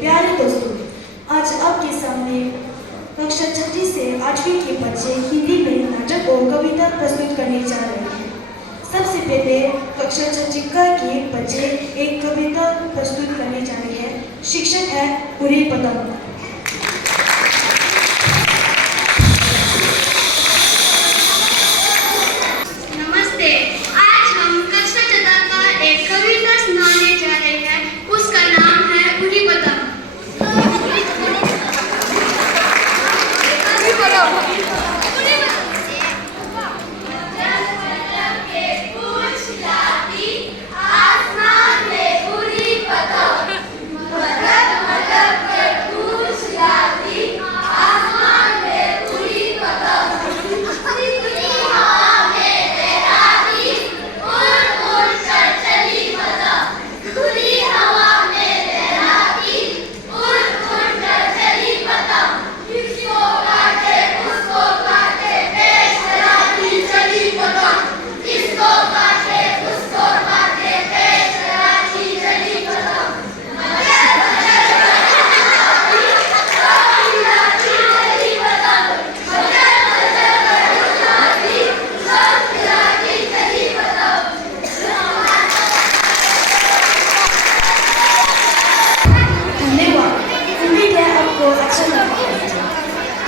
प्यारे दोस्तों, आज आपके सामने कक्षा 6 से 8वीं के बच्चे हिंदी में नाटक और कविता प्रस्तुत करने जा रहे हैं। सबसे पहले कक्षा 6 के बच्चे एक कविता प्रस्तुत करने जा रहे हैं। शीर्षक है उड़ी पतंग। नमस्ते, आज हम कक्षा 6 का एक कविता सुनाने जा रहे हैं। उसका नाम है उड़ी पतंग।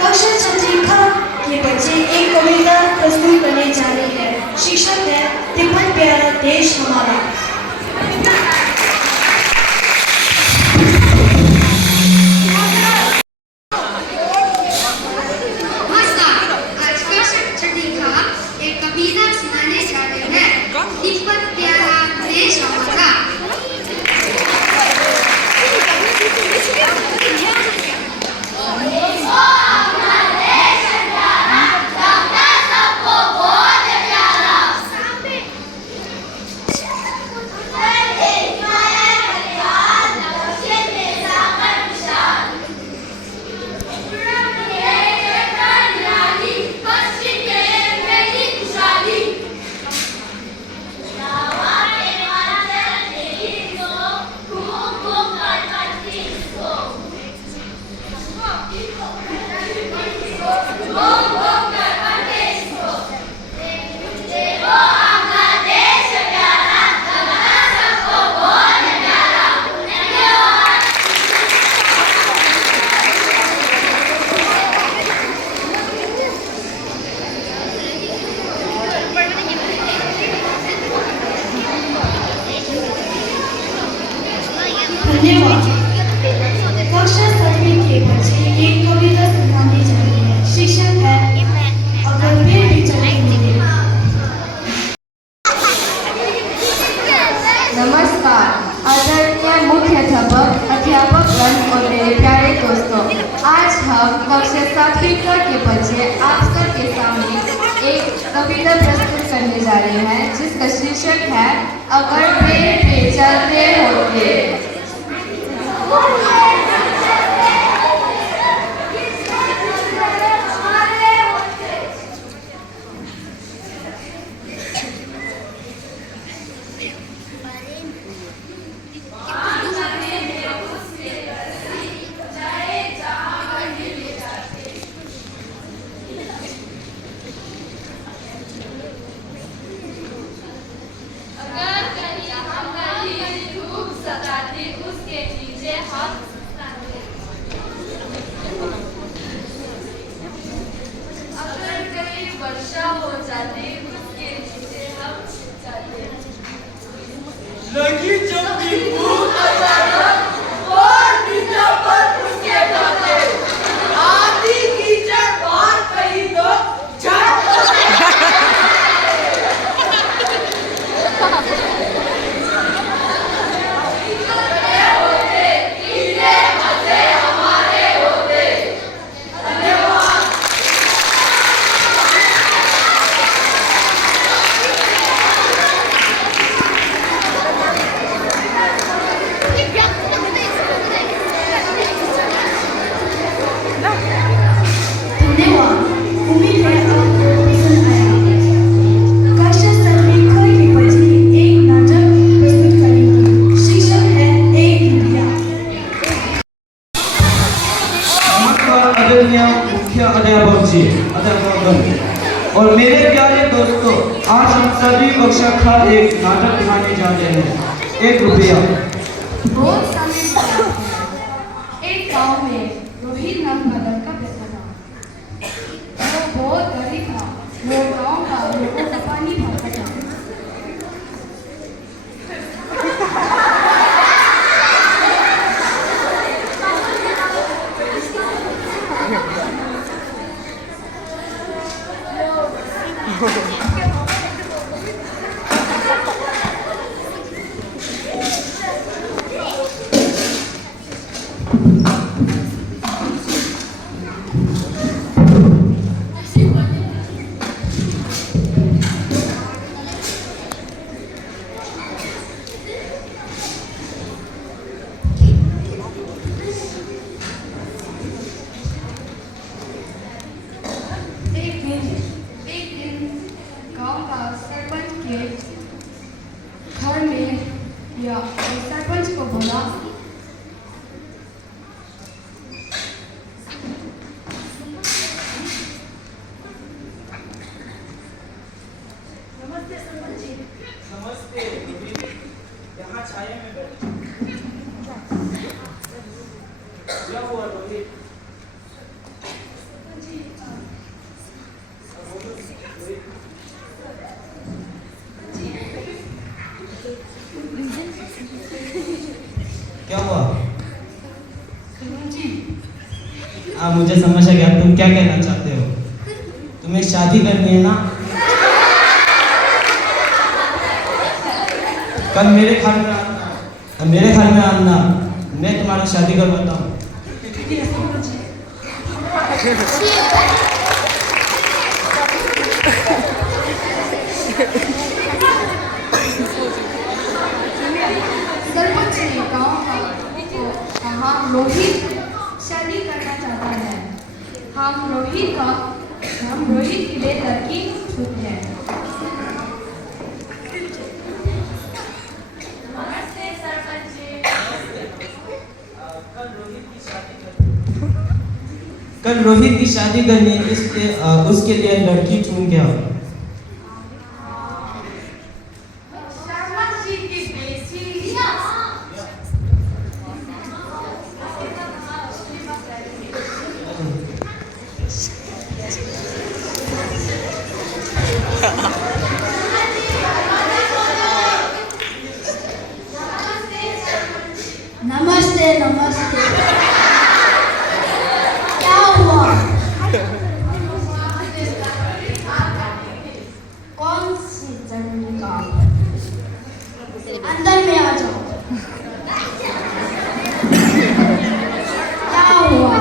कक्षा 6 के बच्चे एक कविता प्रस्तुत करने जा रहे हैं। शीर्षक है तिब्बत प्यारा देश हमारा। आज कक्षा 6 का एक कविता सुनाने जा रहे हैं। तिब्बत प्यारा देश हमारा। धन्यवाद। कक्षा 7वीं के बच्चे एक कविता सुनाने जा रहे हैं। शीर्षक है अगर वे भी चले मिले। नमस्कार आदरणीय मुख्य अध्यापकगण और मेरे प्यारे दोस्तों, आज हम कक्षा 7वीं के बच्चे आप सबके सामने एक कविता प्रस्तुत करने जा रहे हैं, जिसका शीर्षक है अगर वे चलते होते। अगर कहीं हम कहीं धूप सताती पूज्य अध्यापक जी, अध्यापक और मेरे प्यारे दोस्तों, आज हम सभी कक्षा खा एक नाटक दिखाने जा रहे हैं। 1 रुपया। बहुत समय बाद एक गांव में रोहित नाम का लड़का रहता था। वो बहुत गरीब था। वो गांव का लोगों का पानी भरता था। एक दिन गांव का सरपंच के घर में या सरपंच को बोला, नमस्ते सरपंच जी। नमस्ते। यहाँ छाया में बैठो। क्या हुआ रोहित? क्या हुआ? हाँ, मुझे समझ आ गया तुम क्या कहना चाहते हो। तुम्हें शादी करनी है ना? कल मेरे घर में आना, मैं तुम्हारी शादी करवाता हूँ। सरपंच ने गांव का को कहा, रोहित शादी करना चाहता है। हम रोहित के लिए लड़की ढूंढ हैं। नमस्ते सरपंच जी। कल रोहित की शादी करनी है, इसलिए उसके लिए लड़की चुन के आओ। नमस्ते नमस्ते। क्या हुआ? कौन सी जरूरी काम? अंदर में आ जाओ। क्या हुआ?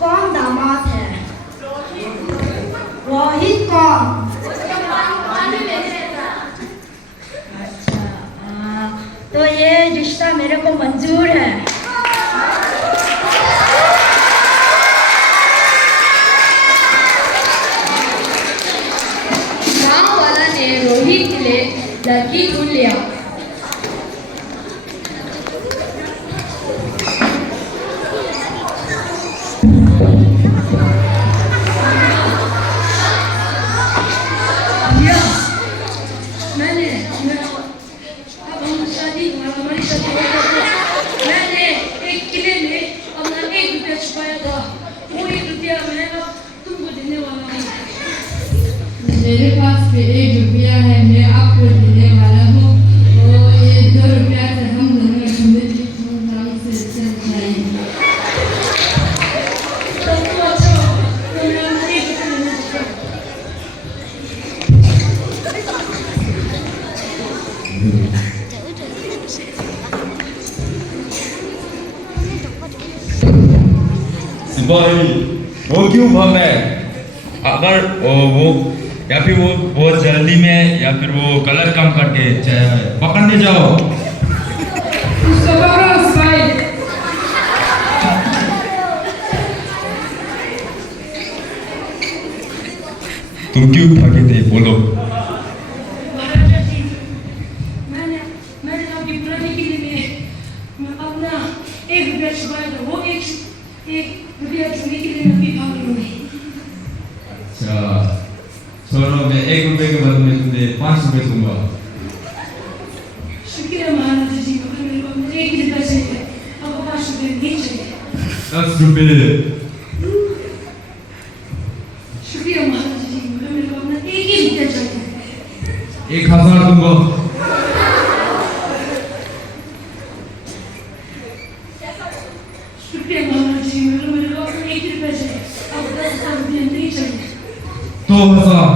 कौन दामाद है? रोहित कौन? तो ये रिश्ता मेरे को मंजूर है। गांव वाला ने रोहित के लिए लड़की ढूंढ लिया। मैंने एक किले में अपना 1 रुपया छुपाया था। वो 1 रुपया मैं तुमको देने वाला हूँ। मेरे पास भी 1 रुपया है, मैं आपको देने वाला हूँ। और ये 2 रुपया से हम दोनों जिंदगी धूमधाम से चल जाएंगे। तो अच्छा, तो मैं 1 रुपया लेना चाहता हूँ। सिपाही, वो क्यों भाग रहा है? अगर वो या फिर वो बहुत जल्दी में या फिर वो गलत काम करके पकड़ने जाओ। तुम क्यों भागे थे, बोलो। महाराजा जी, मैंने आपकी पुरानी किले में 1 रुपए के बदले में तुम्हें 5 रुपए दूंगा। शुक्रिया महाराज जी, मगर मेरे को 1 रुपया चाहिए, अब 5 रुपये नहीं चाहिए। 10 रुपए। शुक्रिया महाराज जी, मगर मेरे को अपना 1 ही रुपया चाहिए। 1000 दूंगा। शुक्रिया महाराज जी, मगर मेरे को अपना 1 रुपया चाहिए, अब 10,000 रुपये नहीं चाहिए। 2000।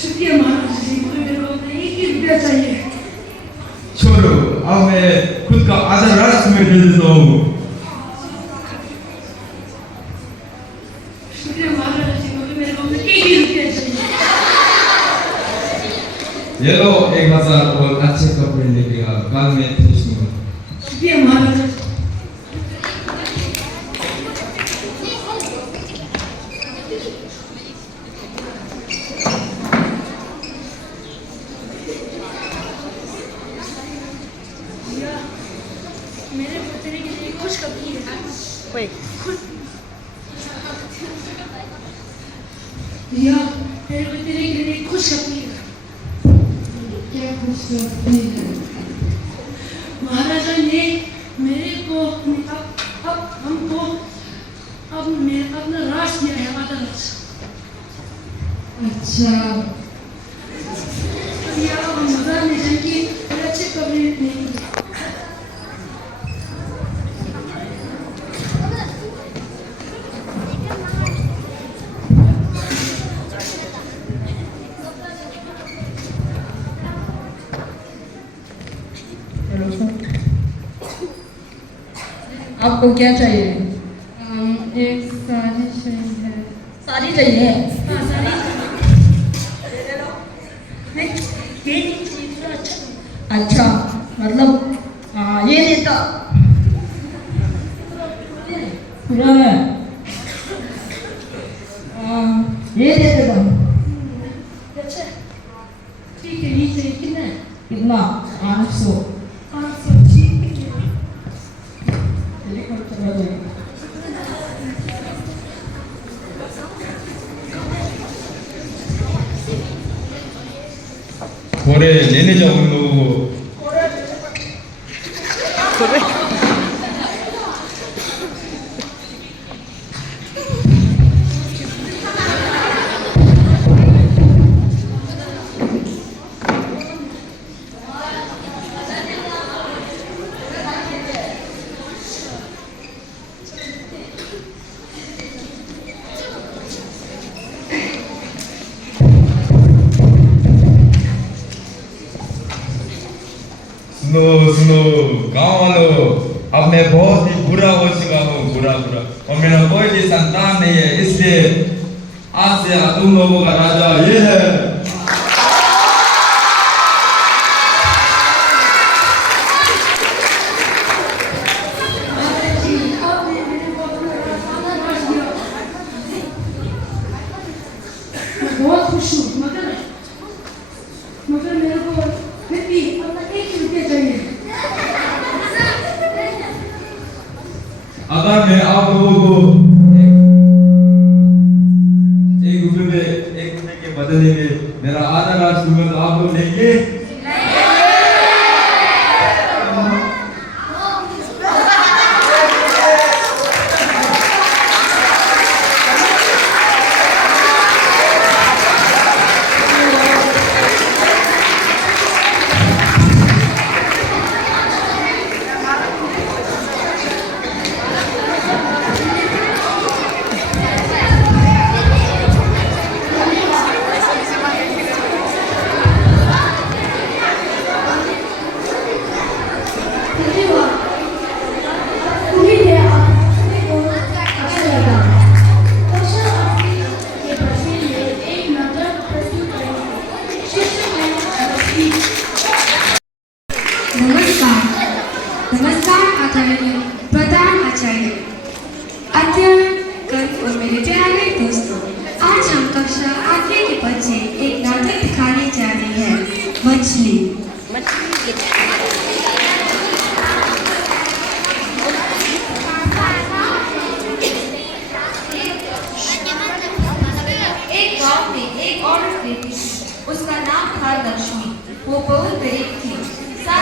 शुक्रिया महाराज जी, मगर मेरे को अपना 1 ही रुपया चाहिए। छोड़ो, अब मैं खुद का आधा राष्ट्र में दे देता हूँ। शुक्रिया महाराज जी, मगर मेरे को अपना 1 ही रुपया चाहिए। ये लो 1000 और अच्छे कपड़े लेके आओ, कल मैं फिनिश दूंगा। शुक्रिया महाराज जी। मेरे बचने के लिए खुशखबरी है। या मेरे बचने के लिए खुशखबरी है। क्या खुशखबरी है? महाराजा ने मेरे को अब हमको अब मेरा अपना राज दिया है, आधा राज। अच्छा, या अब महाराज ने जन की अच्छी खबरें नहीं दी। आपको क्या चाहिए? एक साड़ी चाहिए। साड़ी चाहिए? हाँ, सारी नहीं, ये नहीं चाहिए, थोड़ा अच्छा। अच्छा, मतलब ये लेता पूरा है। ये दे देता हूँ। अच्छा, ठीक है, ये चाहिए। कितना है? कितना? 800। 500, ठीक है। तेरे को चला जाएगा। घोड़े लेने जाओ उन लोगों को। सुनो गाँव वालों, अब मैं बहुत ही बुरा हो चुका हूँ, बुरा और मेरा कोई भी संतान नहीं है, इसलिए आज से तुम लोगों का राजा ये है। बहुत खुश हूँ, मगर मेरे को फिर भी अपना 1 रुपया चाहिए। अगर मैं आप लोगों को 1 रुपए के बदले में मेरा आधा राज दूंगा तो आप लोग लेंगे? नमस्कार आदरणीय प्रधान आचार्य, अध्ययन और मेरे प्यारे दोस्तों, आज हम कक्षा 8वीं के बच्चे एक नाटक दिखाने जा रहे हैं, मछली।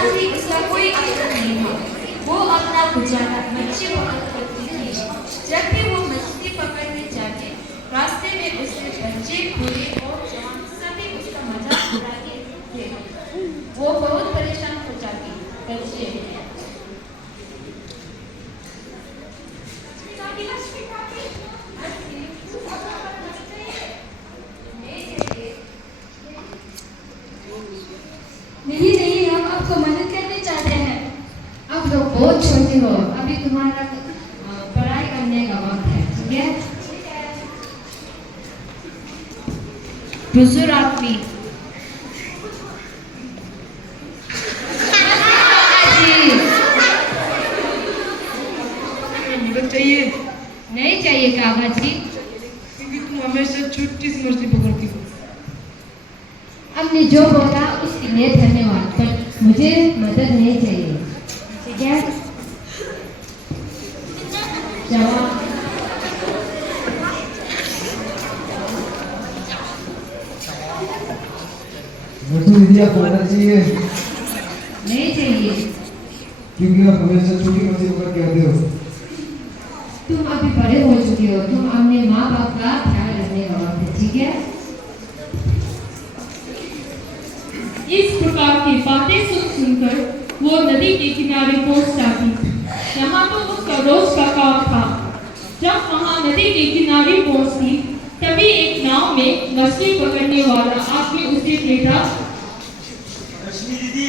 आज भी उसका कोई आदत नहीं था। वो अपना गुजारा मच्छी पकड़ करती थी। जब भी वो मछली पकड़ने जाती, रास्ते में उसके बच्चे, बूढ़े और जवान सभी उसका मजाक उड़ाते थे। वो बहुत परेशान हो जाती। बच्चे नहीं नहीं, हम आपको मदद करने चाहते हैं। अब तो बहुत छोटे हो, अभी तुम्हारा पढ़ाई करने का वक्त है, ठीक है? बुजुर्ग आदमी मदद चाहिए नहीं चाहिए काका जी। क्योंकि तुम हमेशा छोटी सी मछली पकड़ती हो। हमने जो बोला उसके लिए धन्यवाद, पर मुझे मदद नहीं चाहिए, ठीक है? जवाब दीदी आपको मदद चाहिए नहीं चाहिए। क्योंकि आप हमेशा छोटी मछली पकड़ के आते हो। तुम अभी बड़े हो चुके हो, तुम अपने माँ बाप का ख्याल रखने का वक्त है, ठीक है? इस प्रकार की बातें सुनकर वो नदी के किनारे पहुंच जाती। यहाँ तो उसका रोज का काम था। जब वहाँ नदी के किनारे पहुंचती, तभी एक नाव में मछली पकड़ने वाला आदमी उसे देखा। लक्ष्मी दीदी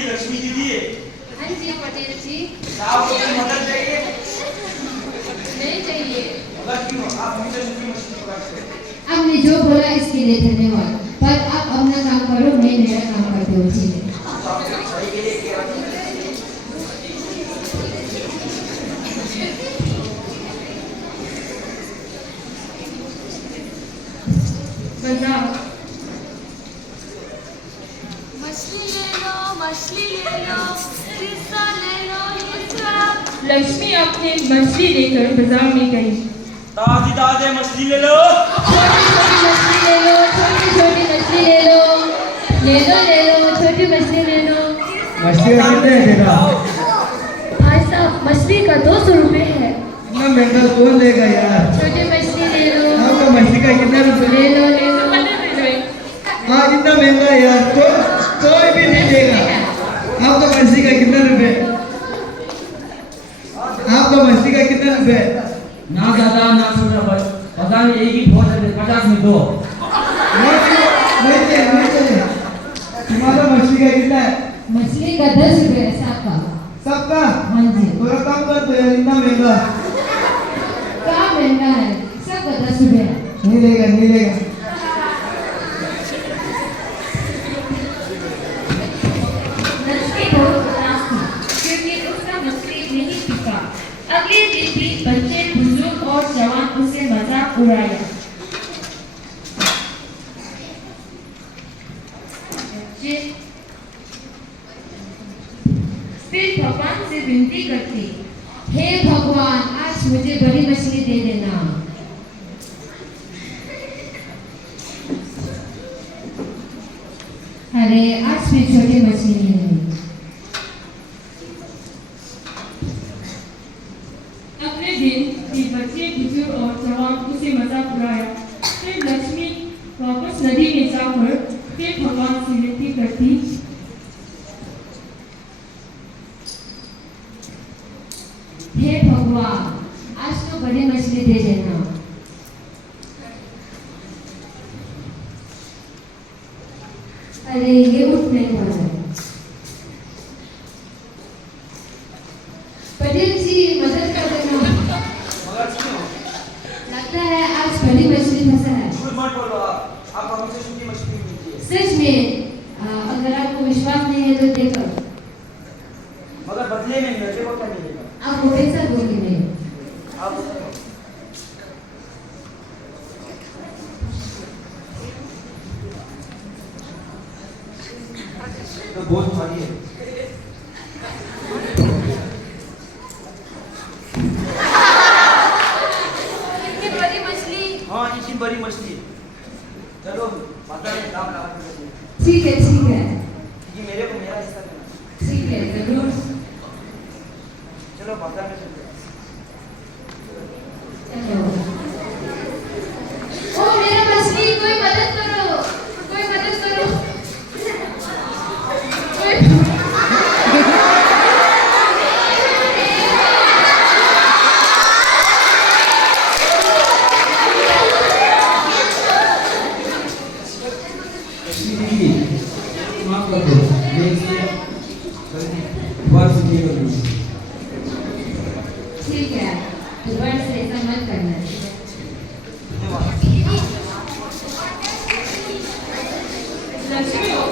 हाँ जी पटेल जी। आपको मदद चाहिए? नहीं चाहिए। मदद क्यों? आप हमेशा छोटी मछली पकड़ते हैं। आपने जो बोला इसके लिए धन्यवाद, पर आप अपना काम करो, मैं मेरा काम करती हूँ, ठीक है? मछली ले लो, पिज्जा ले लो, लक्ष्मी अपने मछली लेकर बाजार में गई। ताजे मछली ले लो। छोटी मछली ले लो, छोटी मछली ले लो, छोटी मछली ले लो। मछली का कितने है बेटा? भाई साहब मछली का 200 रुपए है। इतना महंगा कौन लेगा यार? छोटी मछली ले लो। आपका मछली का कितना रुपए? ले लो। हाँ कितना महंगा है यार, कोई भी नहीं देगा। आपका मछली का कितना रुपए? आपका मछली का कितना रुपए? ना ज्यादा ना छोटा, बस पता नहीं एक ही बहुत है, 50 में दो। नहीं चाहिए। तुम्हारा मछली का कितना है? मछली का 10 रुपए है सबका। सबका? हाँ जी। थोड़ा कम कर दो यार, इतना महंगा। क्या महंगा है? सबका 10 रुपए है। नहीं लेगा। लक्ष्मी बहुत उदास थी क्योंकि उसका मछली नहीं बिका। अगले दिन भी बच्चे, बुजुर्ग और जवान उसे मजाक उड़ाया। फिर भगवान से विनती करती, हे भगवान, आज मुझे बड़ी मछली दे देना। अरे आज भी छोटी मछली नहीं है। अगले दिन भी बच्चे, बुजुर्ग और जवान उसे मजाक उड़ाया। फिर लक्ष्मी वापस नदी में जाकर फिर भगवान से विनती करती, हे भगवान, आज तो बड़ी मछली दे देना। अरे ये उठ नहीं पा रहा है। पटेल जी मदद कर देना। लगता है आज बड़ी मछली फंसा है। मत बोलो आप हमेशा छोटी मछली मिलती है। सच में अगर आपको विश्वास नहीं है तो देखो। मगर बदले में मेरे को क्या मिलेगा? आपको पैसा दोगे नहीं? आप तो बहुत भारी है। इतनी बड़ी मछली। हाँ इतनी बड़ी मछली। चलो पता है दाम लगा के ठीक है ये मेरे को मेरा हिस्सा देना। ठीक है। है जरूर। चलो भाषा में चलो। ओ मेरा मछली, कोई मदद करो, कोई मदद करो। माफ कर दो, मैं इससे बात सुनने को नहीं। ठीक है, दोबारा से ऐसा मत करना। लक्ष्मी और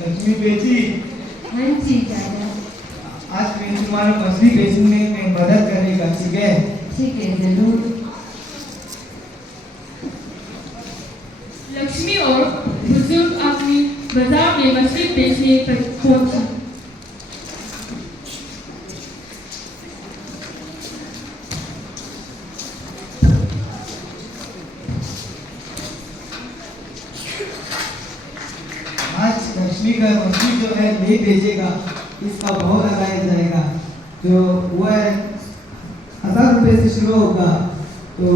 लक्ष्मी बेटी, हाँ जी दादा। आज मैं तुम्हारा मछली बेचने में मदद करेगा, ठीक है? ठीक है जरूर। लक्ष्मी और बुजुर्ग अपनी बाजार में मछली बेचने पर पहुंची। आज लक्ष्मी का मछली जो है नहीं बेचेगा, इसका भाव लगाया जाएगा। जो वो है 1000 रुपए से शुरू होगा, तो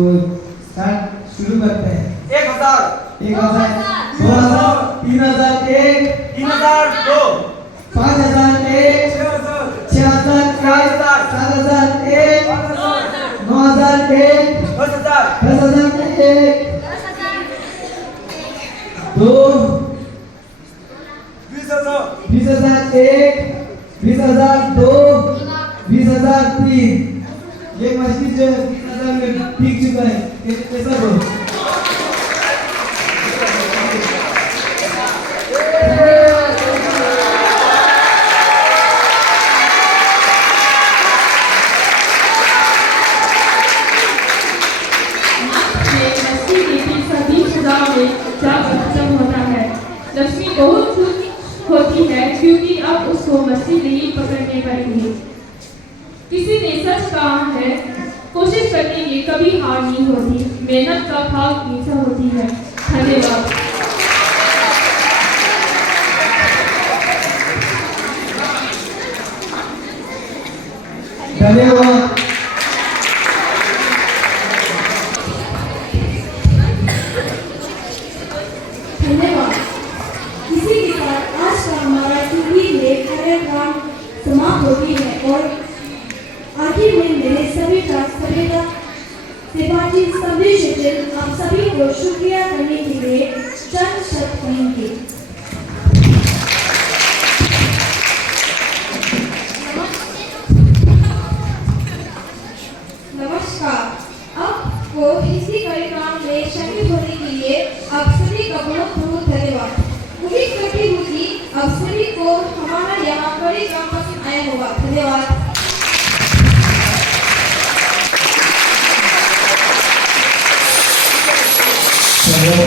स्टार्ट शुरू करते हैं। 1000 1000, 2000, 3000, 3000 2 5000, 6000, 7000, 9000, 10000 10,000, 2 20000 20,000, 20,000, 2 20,000, 3। ये मछली जो 20,000 में बिक चुका है, ये पैसा दो। मछली की फीस 20,000 में जाकर खत्म होता है। लक्ष्मी बहुत खुश होती है क्योंकि अब उसको मछली नहीं पकड़ने पड़ेगी। किसी ने सच कहा है, कोशिश करने में कभी हार नहीं होती, मेहनत का फल मीठा होती है। धन्यवाद। धन्यवाद। धन्यवाद। इसी के साथ आज का हमारा टीवी में कार्यक्रम समाप्त होती है और आखिर में मेरे सभी सेवाजी सभी शिक्षक आप सभी को शुक्रिया करने के लिए चंद शब्द कहेंगे। नमस्कार। आपको इसी कार्यक्रम में शामिल होने के लिए आप सभी का बहुत बहुत धन्यवाद। उम्मीद करती हूँ कि आप सभी को हमारा यहाँ कार्यक्रम पसंद आया होगा। धन्यवाद। चलो।